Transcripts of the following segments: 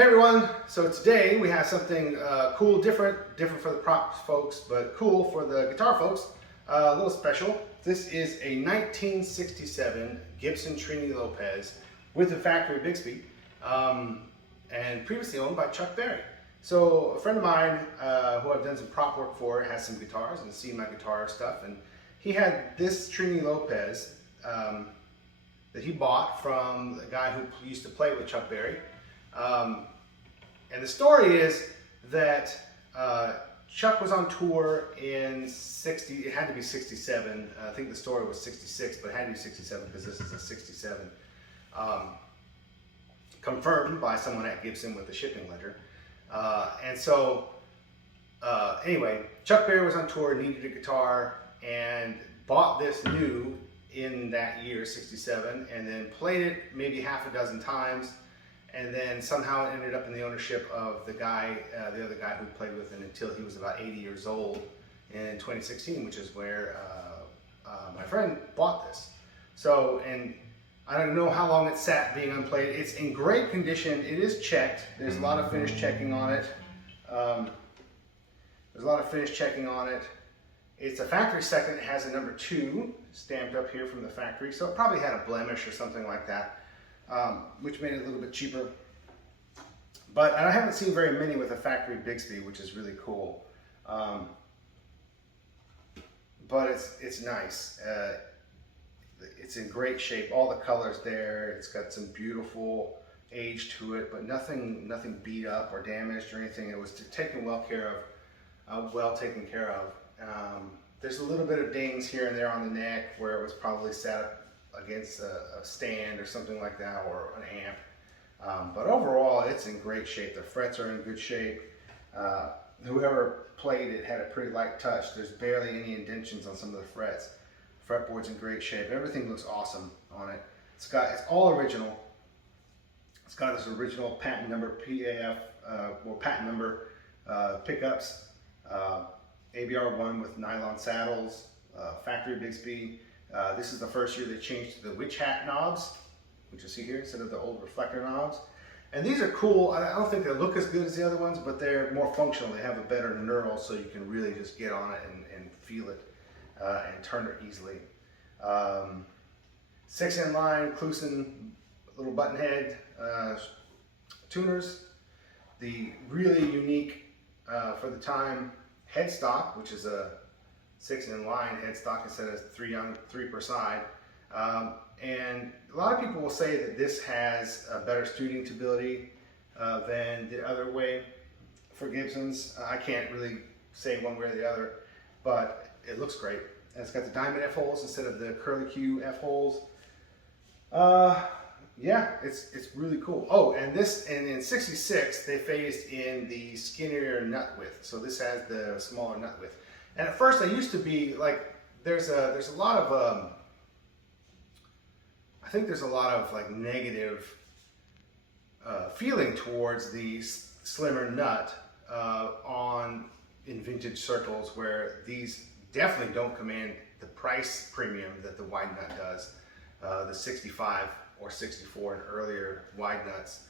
Hey everyone, so today we have something cool, different for the props folks, but cool for the guitar folks, a little special. This is a 1967 Gibson Trini Lopez with the factory Bigsby, and previously owned by Chuck Berry. So a friend of mine who I've done some prop work for has some guitars and seen my guitar stuff, and he had this Trini Lopez that he bought from the guy who used to play with Chuck Berry. And the story is that Chuck was on tour in it had to be 67. I think the story was 66, but it had to be 67 because this is a 67. Confirmed by someone at Gibson with the shipping ledger. Anyway, Chuck Berry was on tour, needed a guitar, and bought this new in that year, 67, and then played it maybe half a dozen times. And then somehow it ended up in the ownership of the guy, the other guy who played with him until he was about 80 years old in 2016, which is where my friend bought this. So, and I don't know how long it sat being unplayed. It's in great condition. It is checked. There's a lot of finish checking on it. It's a factory second. It has a number 2 stamped up here from the factory. So it probably had a blemish or something like that. Which made it a little bit cheaper. But I haven't seen very many with a factory Bigsby, which is really cool. But it's nice. It's in great shape. All the colors there. It's got some beautiful age to it, but nothing beat up or damaged or anything. It was taken well taken care of. There's a little bit of dings here and there on the neck where it was probably sat up against a stand or something like that, or an amp. But overall, it's in great shape. The frets are in good shape. Whoever played it had a pretty light touch. There's barely any indentions on some of the frets. Fretboard's in great shape. Everything looks awesome on it. It's all original. It's got this original patent number pickups, ABR1 with nylon saddles, factory Bigsby. This is the first year they changed to the witch hat knobs, which you see here, instead of the old reflector knobs. And these are cool. I don't think they look as good as the other ones, but they're more functional. They have a better knurl, so you can really just get on it and feel it and turn it easily. 6-in line, Kluson, little button head tuners. The really unique, for the time, headstock, which is a 6-in line headstock instead of 3 per side. And a lot of people will say that this has a better studing ability than the other way for Gibsons. I can't really say one way or the other, but it looks great. And it's got the diamond F holes instead of the curly Q F holes. Yeah, it's really cool. Oh, and in 66 they phased in the skinnier nut width, so this has the smaller nut width. And at first, I used to be like, there's a lot of I think there's a lot of like negative feeling towards the slimmer nut in vintage circles, where these definitely don't command the price premium that the wide nut does, the 65 or 64 and earlier wide nuts.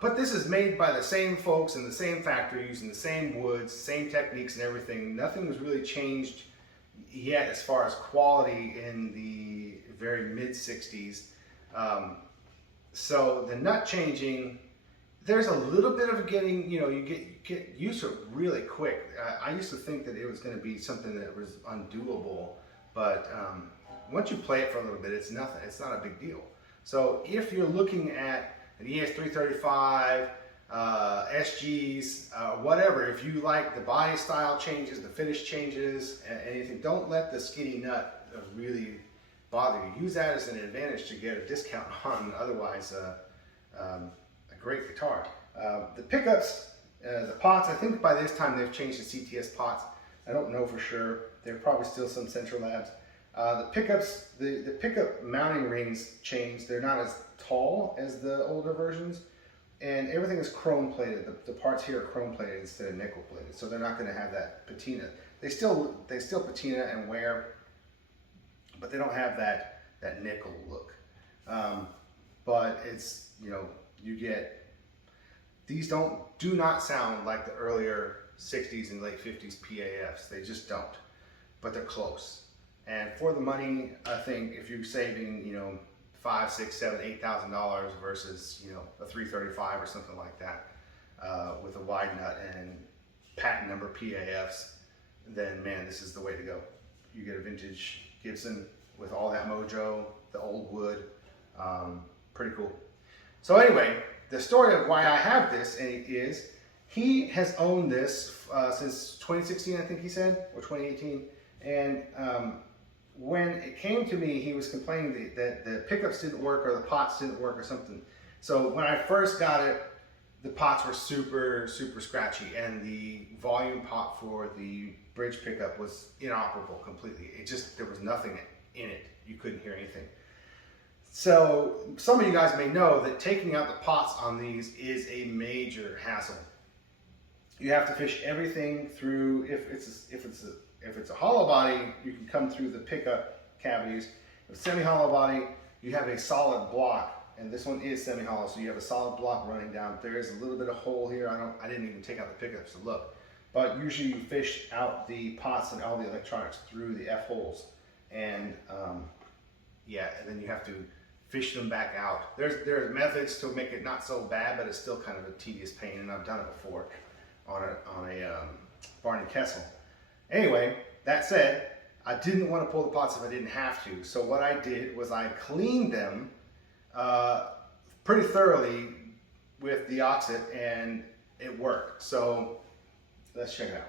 But this is made by the same folks in the same factory, using the same woods, same techniques and everything. Nothing was really changed yet as far as quality in the very mid-60s. So the nut changing, there's a little bit of getting, you get used to it really quick. I used to think that it was going to be something that was undoable, but once you play it for a little bit, it's nothing. It's not a big deal. So if you're looking at an ES335, SGs, whatever, if you like the body style changes, the finish changes, anything, don't let the skinny nut really bother you. Use that as an advantage to get a discount on otherwise a great guitar. The pickups, the pots, I think by this time they've changed the CTS pots. I don't know for sure. There are probably still some Central Labs. The pickups, the pickup mounting rings changed. They're not as tall as the older versions, and everything is chrome plated. The parts here are chrome plated instead of nickel plated, so they're not going to have that patina. They still patina and wear, but they don't have that nickel look. But it's, you get these do not sound like the earlier 60s and late 50s PAFs. They just don't, but they're close. And for the money, I think if you're saving, you know, $5, $6, $7, $8,000 versus, you know, a 335 or something like that, with a wide nut and patent number PAFs, then man, this is the way to go. You get a vintage Gibson with all that mojo, the old wood, pretty cool. So anyway, the story of why I have this is he has owned this since 2016, I think he said, or 2018. And when it came to me, he was complaining that the pickups didn't work or the pots didn't work or something. So when I first got it, the pots were super, super scratchy, and the volume pot for the bridge pickup was inoperable completely. There was nothing in it. You couldn't hear anything. So some of you guys may know that taking out the pots on these is a major hassle. You have to fish everything through. If it's a hollow body, you can come through the pickup cavities. If it's semi-hollow body, you have a solid block. And this one is semi-hollow, so you have a solid block running down. There is a little bit of hole here. I didn't even take out the pickups to look. But usually you fish out the pots and all the electronics through the F-holes. And yeah, and then you have to fish them back out. There's methods to make it not so bad, but it's still kind of a tedious pain, and I've done it before on a Barney Kessel. Anyway, that said, I didn't want to pull the pots if I didn't have to. So what I did was I cleaned them pretty thoroughly with the Oxid, and it worked. So let's check it out.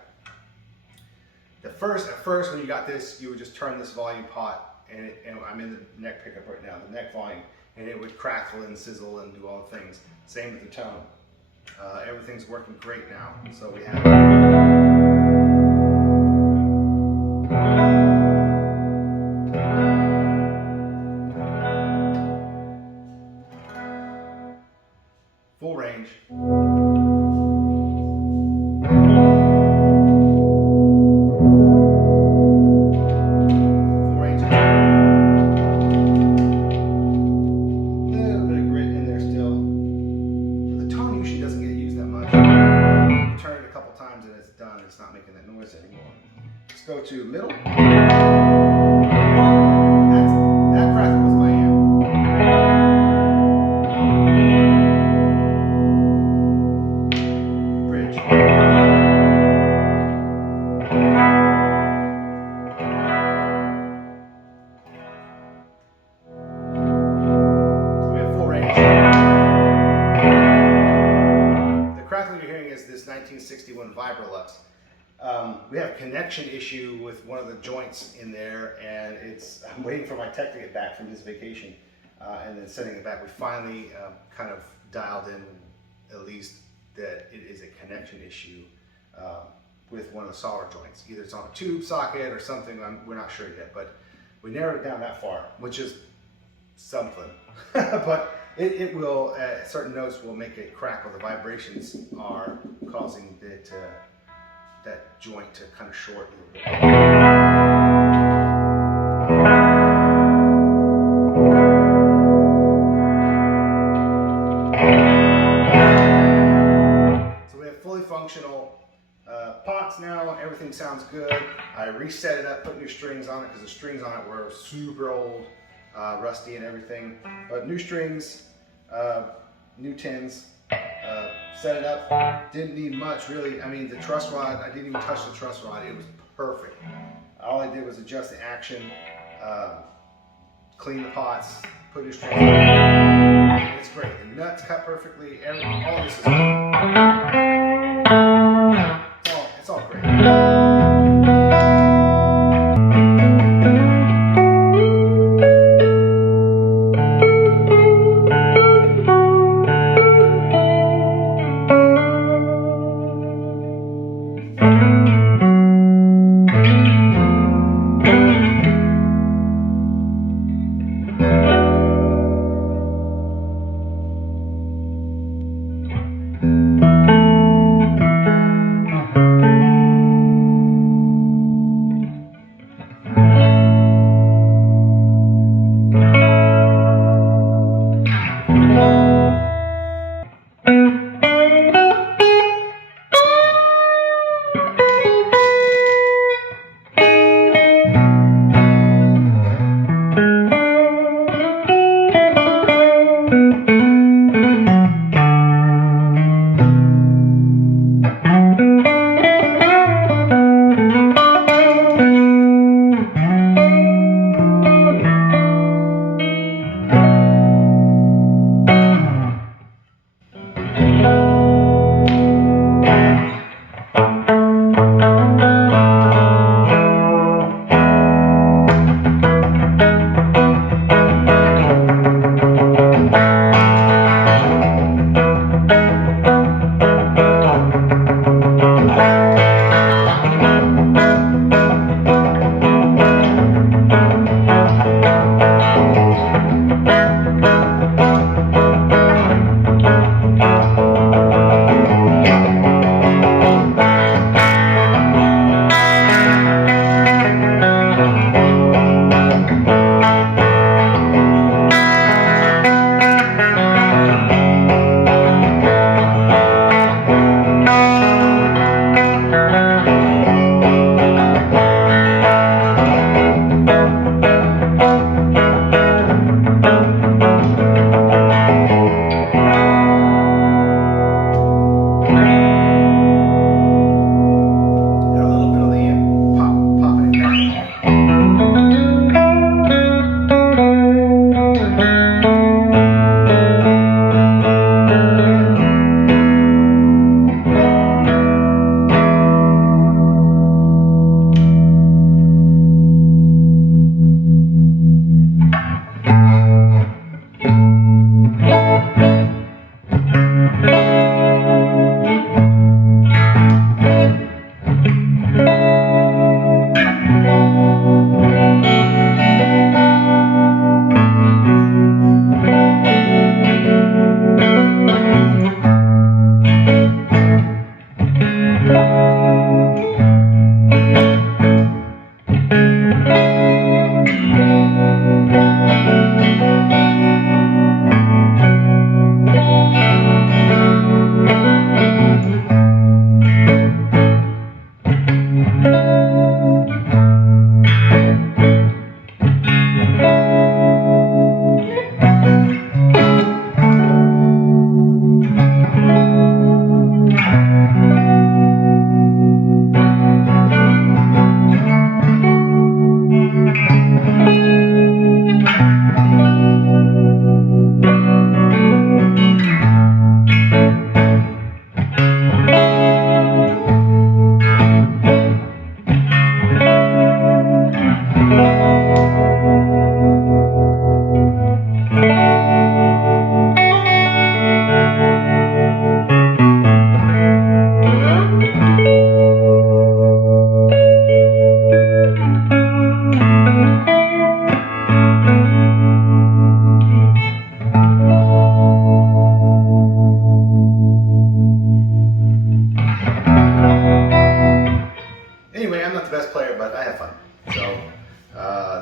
At first when you got this, you would just turn this volume pot, and I'm in the neck pickup right now, the neck volume, and it would crackle and sizzle and do all the things. Same with the tone. Everything's working great now. So we have full range. It's not making that noise anymore. Let's go to middle. That crackle was my amp. Bridge. So we have full range. The crackle you're hearing is this 1961 Vibrolux. We have a connection issue with one of the joints in there, and I'm waiting for my tech to get back from his vacation and then sending it back. We finally kind of dialed in at least that it is a connection issue with one of the solder joints. Either it's on a tube socket or something, we're not sure yet, but we narrowed it down that far, which is something. But it will, at certain notes, will make it crackle. The vibrations are causing it that joint to kind of short a little bit. So we have fully functional pots now. Everything sounds good. I reset it up, put new strings on it because the strings on it were super old, rusty and everything. But new strings, new tins. Set it up, didn't need much really. I mean, the truss rod, I didn't even touch the truss rod. It was perfect. All I did was adjust the action, clean the pots, put new strings on. It's great. The nuts cut perfectly. All this is it's all great.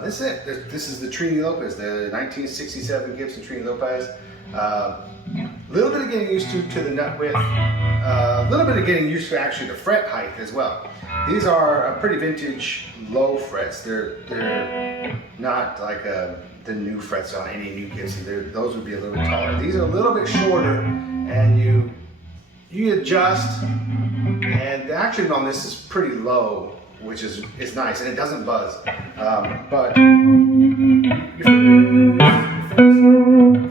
this is it. This is the Trini Lopez, the 1967 Gibson Trini Lopez. A little bit of getting used to the nut width, a little bit of getting used to actually the fret height as well. These are pretty vintage low frets. They're not like the new frets on any new Gibson. Those would be a little bit taller. These are a little bit shorter, and you adjust, and the action on this is pretty low, which is nice, and it doesn't buzz. But your fingers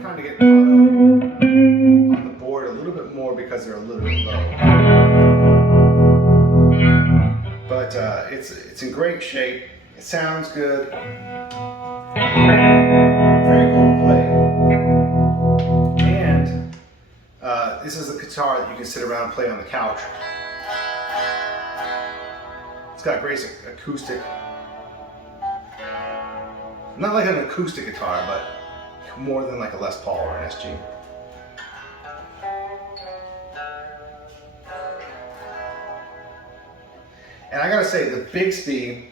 kind of get caught up on the board a little bit more because they're a little bit low. But it's in great shape. It sounds good. Very cool to play. And this is a guitar that you can sit around and play on the couch. It's got great acoustic. Not like an acoustic guitar, but more than like a Les Paul or an SG. And I gotta say, the Bigsby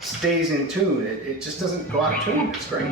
stays in tune. It just doesn't go out of tune. It's great.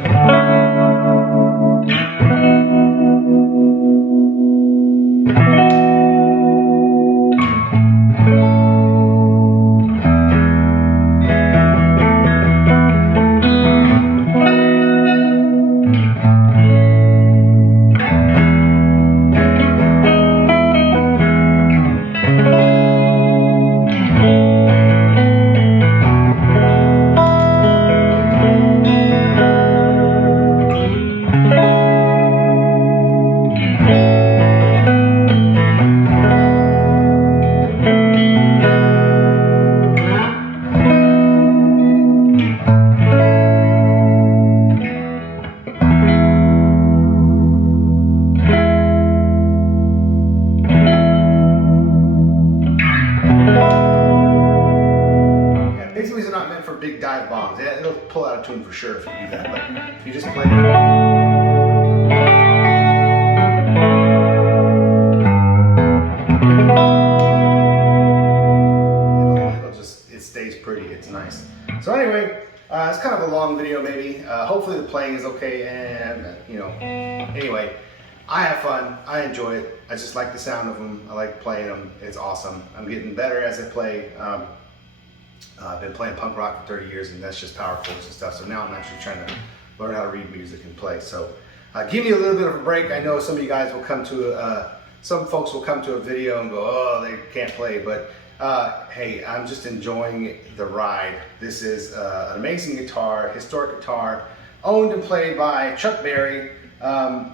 Bigsby's are not meant for big dive bombs. It'll pull out of tune for sure if you do that. But if you just play it stays pretty. It's nice. So anyway, it's kind of a long video maybe. Hopefully the playing is okay, and anyway, I have fun. I enjoy it. I just like the sound of them. I like playing them. It's awesome. I'm getting better as I play. I've been playing punk rock for 30 years, and that's just power chords and stuff. So now I'm actually trying to learn how to read music and play. So give me a little bit of a break. I know some of you guys will come to, some folks will come to a video and go, oh, they can't play. But hey, I'm just enjoying the ride. This is an amazing guitar, historic guitar, owned and played by Chuck Berry.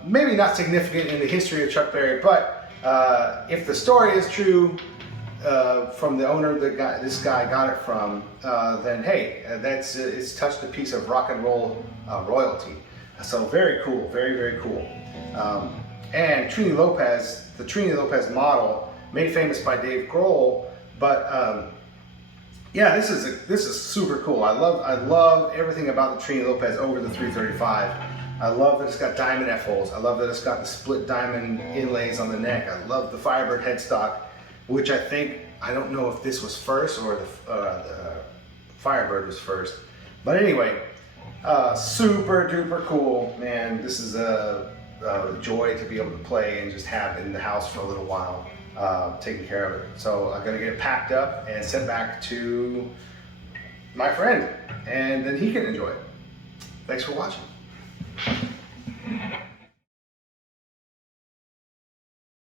Maybe not significant in the history of Chuck Berry, but if the story is true, from the owner this guy got it from, then hey, it's touched a piece of rock and roll royalty. So very cool, very, very cool. And Trini Lopez, the Trini Lopez model, made famous by Dave Grohl, but yeah, this is super cool. I love everything about the Trini Lopez over the 335. I love that it's got diamond F-holes. I love that it's got the split diamond inlays on the neck. I love the Firebird headstock, which I don't know if this was first or the Firebird was first. But anyway, super duper cool, man. This is a joy to be able to play and just have it in the house for a little while, taking care of it. So I'm gonna get it packed up and sent back to my friend, and then he can enjoy it. Thanks for watching.